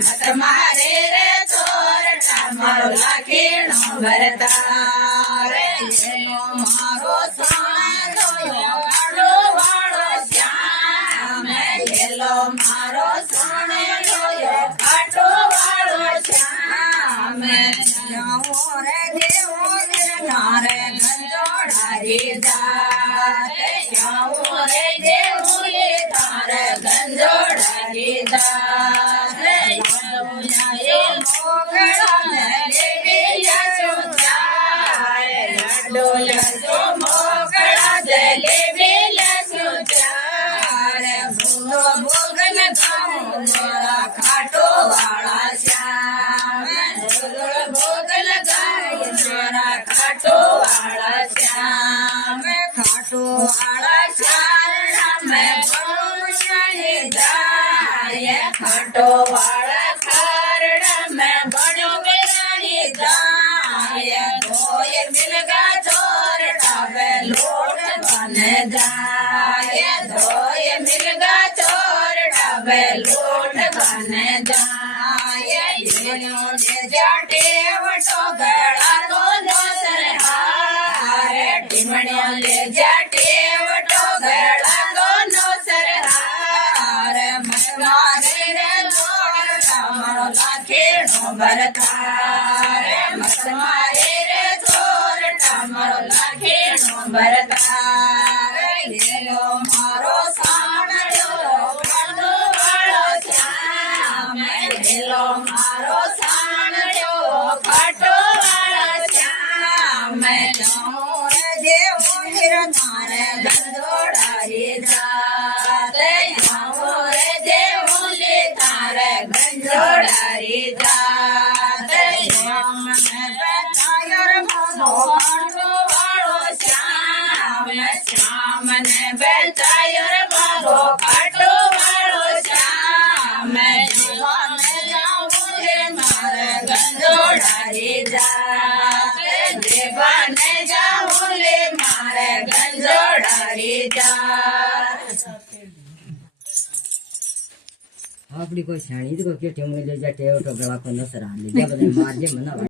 मत मारे रे चोरटा मारो लाखीणो भरता रे मारो साणो काळो वाळो श्याम येलो मारो साणो काटो वाळो श्याम जाओ रे देवो नारे गंजोड़ारी जाते जाओ रे देवो तारे गंजोड़ारी जाते खाटो वाला श्याम भोगल गाय मारा खाटो वाला श्याम खाटो वाला श्याम में जाए खाटो वाला खारड़ा में बड़ो बेरानी जाए धोय मिलगा चोरटा वे लोट बन जाए धोय मिलगा चोरटा वे लोट बन जाए जाटे वटो गड़ा को नोसर हारे टिमणिया ले जाटे वटो गड़ा को नोसर हारे मारे रे चोरटा मारो लाखीणो भरता रे मत मारे रे चोरटा मारो लाखीणो भरता रे येलो मारो साणो काटो वाळो श्याम येलो मारो साणो काटो वाळो श्याम जाओ रे देवो नारे गंजोड़ारी जाते जाओ रे देवो तारे गंजोड़ारी जाते मन बतायर भगो काटो वाळो श्याम श्याम ने बतायर भगो काटो वाळो श्याम जीवन जाओ रे मारे गंजोड़ारी जाते जीवन जाओ रे मारे गंजोड़ारी जाते આપડી કોઈ શાણી તો કે ટેમ લઈ જા ટેવ તો ગળા કો નસર આલી જા બને માર જે મના